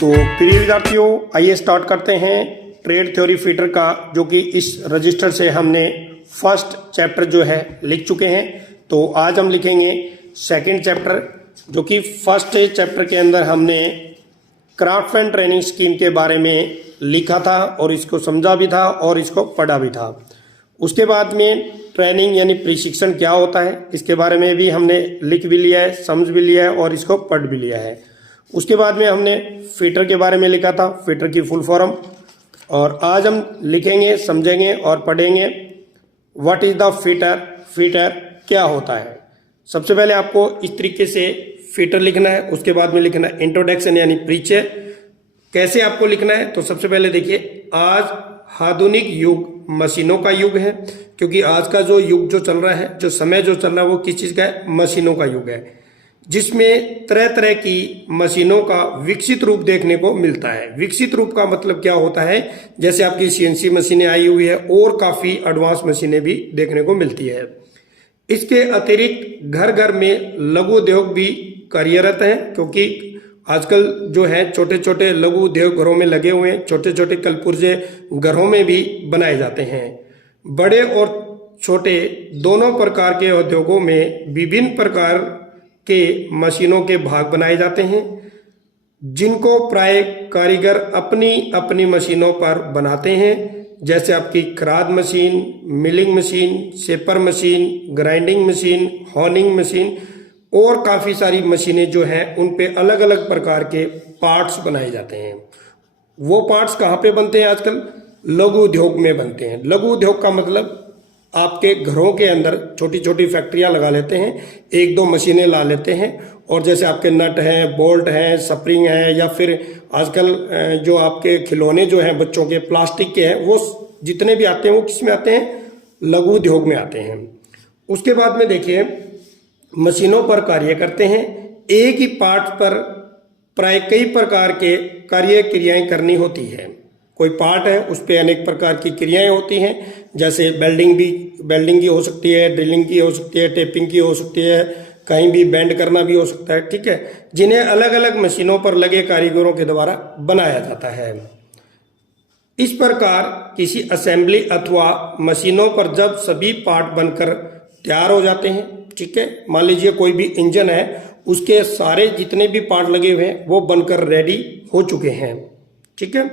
तो प्रिय विद्यार्थियों, आइए स्टार्ट करते हैं ट्रेड थ्योरी फीटर का, जो कि इस रजिस्टर से हमने फर्स्ट चैप्टर जो है लिख चुके हैं। तो आज हम लिखेंगे सेकंड चैप्टर, जो कि फर्स्ट चैप्टर के अंदर हमने क्राफ्टमैन ट्रेनिंग स्कीम के बारे में लिखा था और इसको समझा भी था और इसको पढ़ा भी था। उसके बाद में ट्रेनिंग यानी प्रशिक्षण क्या होता है, इसके बारे में भी हमने लिख भी लिया है, समझ भी लिया है और इसको पढ़ भी लिया है। उसके बाद में हमने फीटर के बारे में लिखा था, फीटर की फुल फॉर्म। और आज हम लिखेंगे, समझेंगे और पढ़ेंगे what is the fitter, fitter क्या होता है। सबसे पहले आपको इस तरीके से फीटर लिखना है, उसके बाद में लिखना है इंट्रोडक्शन यानी परिचय। कैसे आपको लिखना है, तो सबसे पहले देखिए, आज आधुनिक युग मशीनों का युग है, क्योंकि आज का जो युग जो चल रहा है, जो समय जो चल रहा है, वो किस चीज का है, मशीनों का युग है, जिसमें तरह तरह की मशीनों का विकसित रूप देखने को मिलता है। विकसित रूप का मतलब क्या होता है, जैसे आपकी सीएनसी मशीनें आई हुई है और काफी एडवांस मशीनें भी देखने को मिलती है। इसके अतिरिक्त घर घर में लघु उद्योग भी कार्यरत है, क्योंकि आजकल जो है छोटे छोटे लघु उद्योग घरों में लगे हुए हैं, छोटे छोटे कलपुर्जे घरों में भी बनाए जाते हैं। बड़े और छोटे दोनों प्रकार के उद्योगों में विभिन्न प्रकार के मशीनों के भाग बनाए जाते हैं, जिनको प्राय कारीगर अपनी अपनी मशीनों पर बनाते हैं। जैसे आपकी खराद machine, milling machine, shaper machine, grinding machine, honing machine और काफ़ी सारी मशीनें जो हैं उन पे अलग अलग प्रकार के पार्ट्स बनाए जाते हैं। वो पार्ट्स कहाँ पे बनते हैं आजकल? लघु उद्योग में बनते हैं। लघु उद्योग का मतलब आपके घरों के अंदर छोटी छोटी फैक्ट्रियां लगा लेते हैं, एक दो मशीनें ला लेते हैं, और जैसे आपके नट हैं, बोल्ट हैं, स्प्रिंग है, या फिर आजकल जो आपके खिलौने जो हैं बच्चों के प्लास्टिक के हैं, वो जितने भी आते हैं वो किस में आते हैं? लघु उद्योग में आते हैं। उसके बाद में देखिए, मशीनों पर कार्य करते हैं। एक ही पार्ट पर प्राय कई प्रकार के कार्य क्रियाएं करनी होती है। कोई पार्ट है उस पर अनेक प्रकार की क्रियाएं होती हैं, जैसे बेल्डिंग की हो सकती है, ड्रिलिंग की हो सकती है, टेपिंग की हो सकती है, कहीं भी बेंड करना भी हो सकता है, ठीक है, जिन्हें अलग अलग मशीनों पर लगे कारीगरों के द्वारा बनाया जाता है। इस प्रकार किसी असेंबली अथवा मशीनों पर जब सभी पार्ट बनकर तैयार हो जाते हैं, ठीक है, मान लीजिए कोई भी इंजन है, उसके सारे जितने भी पार्ट लगे हुए हैं वो बनकर रेडी हो चुके हैं, ठीक है।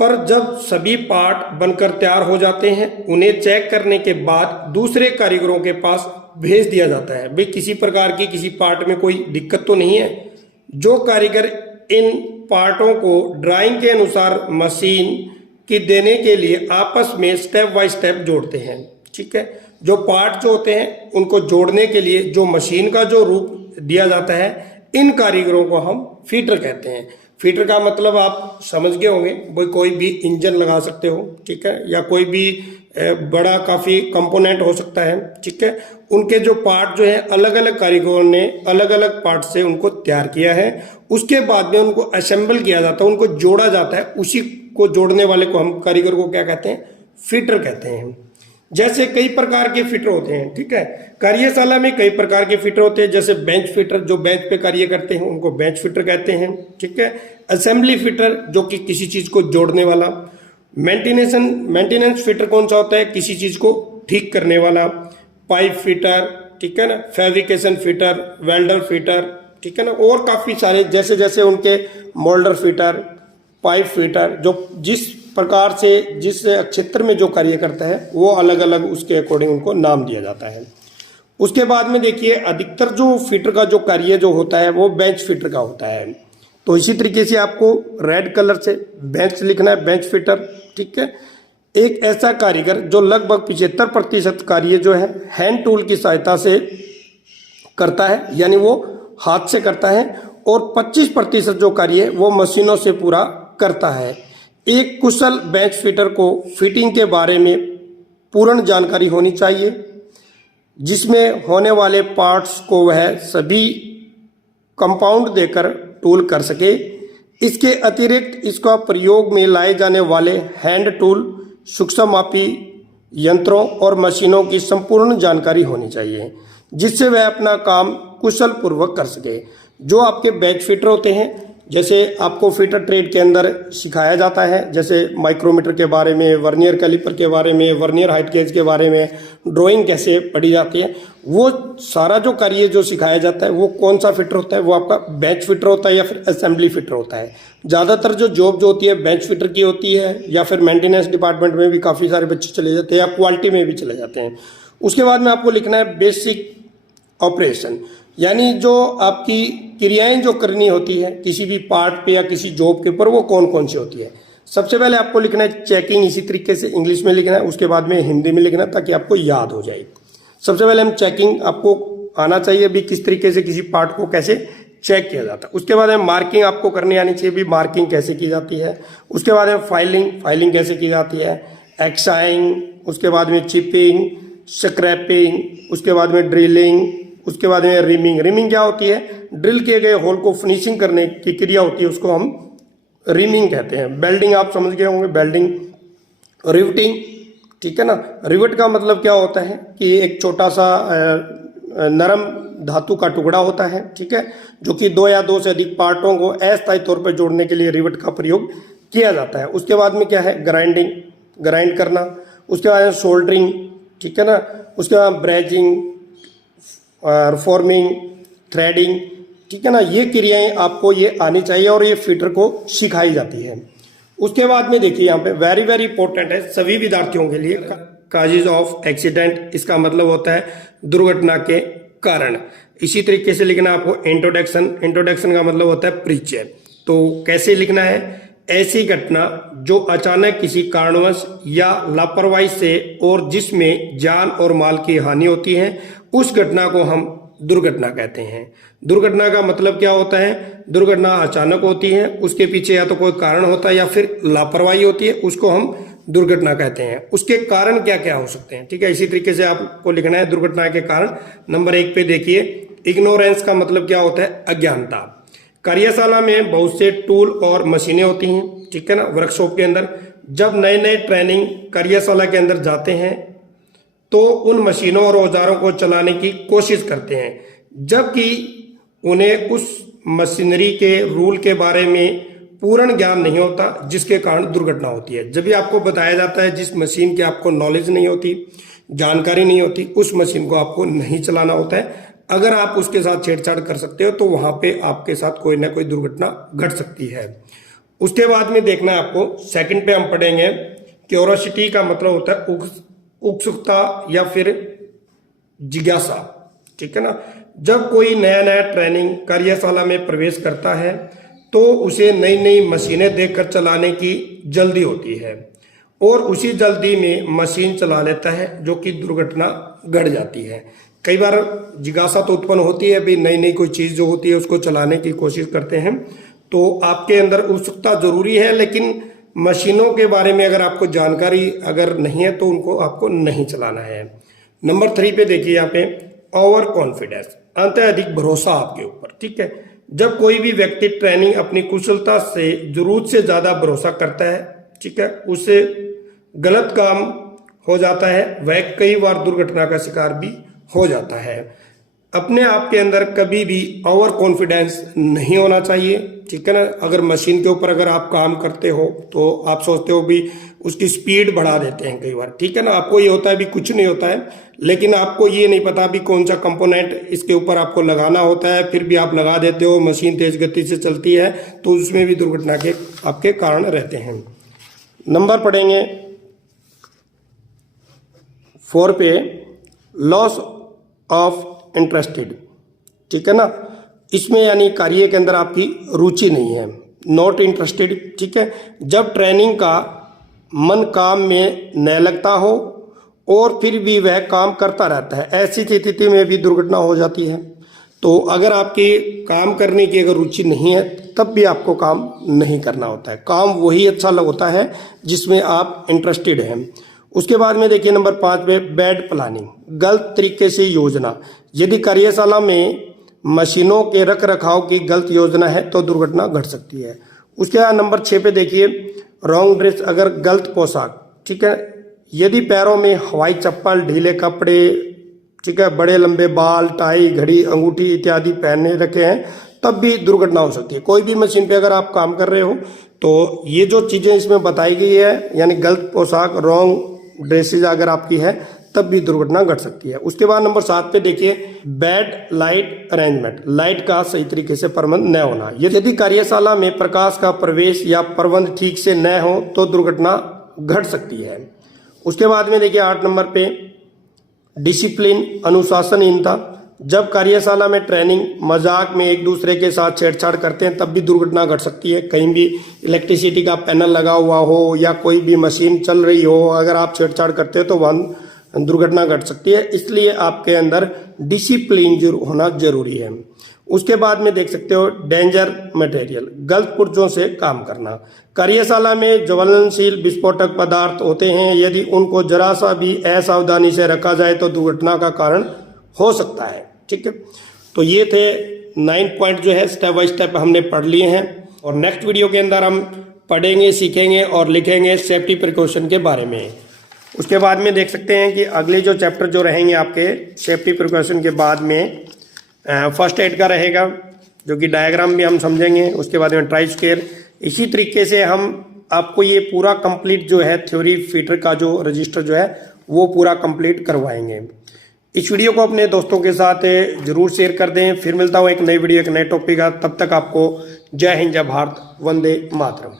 पर जब सभी पार्ट बनकर तैयार हो जाते हैं, उन्हें चेक करने के बाद दूसरे कारीगरों के पास भेज दिया जाता है। भाई किसी प्रकार की किसी पार्ट में कोई दिक्कत तो नहीं है। जो कारीगर इन पार्टों को ड्राइंग के अनुसार मशीन की देने के लिए आपस में स्टेप बाय स्टेप जोड़ते हैं, ठीक है। जो पार्ट जो होते हैं उनको जोड़ने के लिए जो मशीन का जो रूप दिया जाता है, इन कारीगरों को हम फीटर कहते हैं। फीटर का मतलब आप समझ गए होंगे, भाई कोई भी इंजन लगा सकते हो, ठीक है, या कोई भी बड़ा काफी कंपोनेंट हो सकता है, ठीक है। उनके जो पार्ट जो है अलग अलग कारीगरों ने अलग अलग पार्ट से उनको तैयार किया है। उसके बाद में उनको असेंबल किया जाता है, उनको जोड़ा जाता है। उसी को जोड़ने वाले को हम कारीगर को क्या कहते हैं? फीटर कहते हैं। जैसे कई प्रकार के फिटर होते हैं, ठीक है, कार्यशाला में कई प्रकार के फिटर होते हैं। जैसे बेंच फिटर, जो बेंच पे कार्य करते हैं उनको बेंच फिटर कहते हैं, ठीक है। असेंबली फिटर, जो कि किसी चीज को जोड़ने वाला। मेंटेनेंस फिटर कौन सा होता है? किसी चीज को ठीक करने वाला। पाइप फिटर, ठीक है ना, फैब्रिकेशन फिटर, वेल्डर फिटर, ठीक है ना, और काफी सारे जैसे जैसे उनके मोल्डर फिटर, पाइप फिटर, जो जिस प्रकार से जिस क्षेत्र में जो कार्य करता है वो अलग अलग उसके अकॉर्डिंग उनको नाम दिया जाता है। उसके बाद में देखिए, अधिकतर जो फीटर का जो कार्य जो होता है वो बेंच फीटर का होता है। तो इसी तरीके से आपको रेड कलर से बेंच लिखना है, बेंच फीटर, ठीक है। एक ऐसा कारीगर जो लगभग 75% कार्य जो है हैंड टूल की सहायता से करता है, यानी वो हाथ से करता है, और 25% जो कार्य वो मशीनों से पूरा करता है। एक कुशल बेंच फिटर को फिटिंग के बारे में पूर्ण जानकारी होनी चाहिए, जिसमें होने वाले पार्ट्स को वह सभी कंपाउंड देकर टूल कर सके। इसके अतिरिक्त इसका प्रयोग में लाए जाने वाले हैंड टूल, सूक्ष्म मापी यंत्रों और मशीनों की संपूर्ण जानकारी होनी चाहिए, जिससे वह अपना काम कुशल पूर्वक कर सके। जो आपके बेंच फिटर होते हैं, जैसे आपको फिटर ट्रेड के अंदर सिखाया जाता है, जैसे माइक्रोमीटर के बारे में, वर्नियर कैलिपर के बारे में, वर्नियर हाइट गेज के बारे में, ड्राइंग कैसे पढ़ी जाती है, वो सारा जो कार्य जो सिखाया जाता है वो कौन सा फिटर होता है, वो आपका बेंच फिटर होता है या फिर असेंबली फिटर होता है। ज़्यादातर जो जॉब जो होती है बेंच फिटर की होती है, या फिर मेंटेनेंस डिपार्टमेंट में भी काफ़ी सारे बच्चे चले जाते हैं, या क्वालिटी में भी चले जाते हैं। उसके बाद में आपको लिखना है बेसिक ऑपरेशन, यानी जो आपकी क्रियाएं जो करनी होती है किसी भी पार्ट पे या किसी जॉब के ऊपर, वो कौन कौन सी होती है। सबसे पहले आपको लिखना है चेकिंग, इसी तरीके से इंग्लिश में लिखना है, उसके बाद में हिंदी में लिखना है ताकि आपको याद हो जाए। सबसे पहले हम चेकिंग, आपको आना चाहिए भी किस तरीके से किसी पार्ट को कैसे चेक किया जाता है। उसके बाद में मार्किंग आपको करनी आनी चाहिए भी मार्किंग कैसे की जाती है। उसके बाद में फाइलिंग कैसे की जाती है, एक्साइंग, उसके बाद में चिपिंग, स्क्रैपिंग, उसके बाद में ड्रिलिंग, उसके बाद में रिमिंग क्या होती है, ड्रिल किए गए होल को फिनिशिंग करने की क्रिया होती है, उसको हम रिमिंग कहते हैं। बेल्डिंग आप समझ गए होंगे, बेल्डिंग, रिवेटिंग, ठीक है ना। रिवेट का मतलब क्या होता है कि एक छोटा सा नरम धातु का टुकड़ा होता है, ठीक है, जो कि 2 या 2 से अधिक पार्टों को अस्थायी तौर पर जोड़ने के लिए रिवेट का प्रयोग किया जाता है। उसके बाद में क्या है, ग्राइंड करना, उसके बाद में सोल्डरिंग, ठीक है ना, उसके बाद ब्रेजिंग और फॉर्मिंग, थ्रेडिंग, ठीक है ना। ये क्रियाएं आपको ये आनी चाहिए और ये फिटर को सिखाई जाती है। उसके बाद में देखिए यहाँ पे वेरी इंपॉर्टेंट है सभी विद्यार्थियों के लिए, काजेज ऑफ एक्सीडेंट, इसका मतलब होता है दुर्घटना के कारण। इसी तरीके से लिखना आपको इंट्रोडक्शन का मतलब होता है परिचय। तो कैसे लिखना है, ऐसी घटना जो अचानक किसी कारणवश या लापरवाही से और जिसमें जान और माल की हानि होती है, उस घटना को हम दुर्घटना कहते हैं। दुर्घटना का मतलब क्या होता है, दुर्घटना अचानक होती है, उसके पीछे या तो कोई कारण होता है या फिर लापरवाही होती है, उसको हम दुर्घटना कहते हैं। उसके कारण क्या क्या हो सकते हैं, ठीक है। इसी तरीके से आपको लिखना है दुर्घटना के कारण। नंबर 1 पे देखिए, इग्नोरेंस का मतलब क्या होता है, अज्ञानता। कार्यशाला में बहुत से टूल और मशीनें होती हैं, ठीक है ना, वर्कशॉप के अंदर। जब नए ट्रेनिंग कार्यशाला के अंदर जाते हैं तो उन मशीनों और औजारों को चलाने की कोशिश करते हैं, जबकि उन्हें उस मशीनरी के रूल के बारे में पूर्ण ज्ञान नहीं होता, जिसके कारण दुर्घटना होती है। जब भी आपको बताया जाता है जिस मशीन की आपको नॉलेज नहीं होती, जानकारी नहीं होती, उस मशीन को आपको नहीं चलाना होता है। अगर आप उसके साथ छेड़छाड़ कर सकते हो तो वहां पे आपके साथ कोई ना कोई दुर्घटना घट सकती है। उसके बाद में देखना है आपको, सेकंड पे हम पढ़ेंगे क्यूरोसिटी का मतलब होता है उत्सुकता या फिर जिज्ञासा, ठीक है ना। जब कोई नया ट्रेनिंग कार्यशाला में प्रवेश करता है तो उसे नई मशीनें देखकर चलाने की जल्दी होती है और उसी जल्दी में मशीन चला लेता है, जो कि दुर्घटना घट जाती है। कई बार जिज्ञासा तो उत्पन्न होती है, भी नई कोई चीज जो होती है उसको चलाने की कोशिश करते हैं, तो आपके अंदर उत्सुकता जरूरी है, लेकिन मशीनों के बारे में अगर आपको जानकारी अगर नहीं है तो उनको आपको नहीं चलाना है। नंबर 3 पे देखिए यहाँ पे ओवर कॉन्फिडेंस, अत्यधिक भरोसा आपके ऊपर, ठीक है। जब कोई भी व्यक्ति ट्रेनिंग अपनी कुशलता से जरूरत से ज्यादा भरोसा करता है, ठीक है, उससे गलत काम हो जाता है, वह कई बार दुर्घटना का शिकार भी हो जाता है। अपने आप के अंदर कभी भी ओवर कॉन्फिडेंस नहीं होना चाहिए, ठीक है ना। अगर मशीन के ऊपर अगर आप काम करते हो तो आप सोचते हो भी उसकी स्पीड बढ़ा देते हैं कई बार, ठीक है ना। आपको ये होता है भी कुछ नहीं होता है, लेकिन आपको ये नहीं पता भी कौन सा कंपोनेंट इसके ऊपर आपको लगाना होता है, फिर भी आप लगा देते हो, मशीन तेज गति से चलती है, तो उसमें भी दुर्घटना के आपके कारण रहते हैं। नंबर पढ़ेंगे 4 पे, लॉस ऑफ इंटरेस्टेड, ठीक है ना। इसमें यानी कार्य के अंदर आपकी रुचि नहीं है, नॉट इंटरेस्टेड, ठीक है। जब ट्रेनिंग का मन काम में न लगता हो और फिर भी वह काम करता रहता है, ऐसी स्थिति में भी दुर्घटना हो जाती है। तो अगर आपकी काम करने की अगर रुचि नहीं है तब भी आपको काम नहीं करना होता है। काम वही अच्छा होता है जिसमें आप इंटरेस्टेड हैं। उसके बाद में देखिए नंबर 5 पे बैड प्लानिंग, गलत तरीके से योजना। यदि कार्यशाला में मशीनों के रख रखाव की गलत योजना है तो दुर्घटना घट सकती है। उसके बाद नंबर 6 पे देखिए रॉन्ग ड्रेस, अगर गलत पोशाक, ठीक है। यदि पैरों में हवाई चप्पल, ढीले कपड़े, ठीक है, बड़े लंबे बाल, टाई, घड़ी, अंगूठी इत्यादि पहने रखे हैं तब भी दुर्घटना हो सकती है। कोई भी मशीन पे अगर आप काम कर रहे हो तो ये जो चीजें इसमें बताई गई है, यानी गलत पोशाक, रॉन्ग ड्रेसेज अगर आपकी है, तब भी दुर्घटना घट सकती है। उसके बाद नंबर 7 पे देखिए, बैड लाइट अरेंजमेंट, लाइट का सही तरीके से प्रबंध न होना। यदि कार्यशाला में प्रकाश का प्रवेश या प्रबंध ठीक से न हो तो दुर्घटना घट सकती है। उसके बाद में देखिए 8 नंबर पे, डिसिप्लिन, अनुशासनहीनता। जब कार्यशाला में ट्रेनिंग मजाक में एक दूसरे के साथ छेड़छाड़ करते हैं तब भी दुर्घटना घट सकती है। कहीं भी इलेक्ट्रिसिटी का पैनल लगा हुआ हो या कोई भी मशीन चल रही हो, अगर आप छेड़छाड़ करते हो तो वहाँ दुर्घटना घट सकती है। इसलिए आपके अंदर डिसिप्लिन होना जरूरी है। उसके बाद में देख सकते हो, डेंजर मटेरियल, गलत पुर्जों से काम करना। कार्यशाला में ज्वलनशील विस्फोटक पदार्थ होते हैं, यदि उनको जरा सा भी असावधानी से रखा जाए तो दुर्घटना का कारण हो सकता है। ठीक है, तो ये थे 9 पॉइंट जो है स्टेप बाय स्टेप हमने पढ़ लिए हैं, और नेक्स्ट वीडियो के अंदर हम पढ़ेंगे, सीखेंगे और लिखेंगे सेफ्टी प्रिकॉशन के बारे में। उसके बाद में देख सकते हैं कि अगले जो चैप्टर जो रहेंगे आपके सेफ्टी प्रिकॉशन के बाद में फर्स्ट एड का रहेगा, जो कि डायग्राम भी हम समझेंगे। उसके बाद में ट्राई स्केयर। इसी तरीके से हम आपको ये पूरा कंप्लीट जो है थ्योरी फीटर का जो रजिस्टर जो है वो पूरा कंप्लीट करवाएंगे। इस वीडियो को अपने दोस्तों के साथ जरूर शेयर कर दें। फिर मिलता हूँ एक नई वीडियो, एक नए टॉपिक का। तब तक आपको जय हिंद, जय भारत, वंदे मातरम।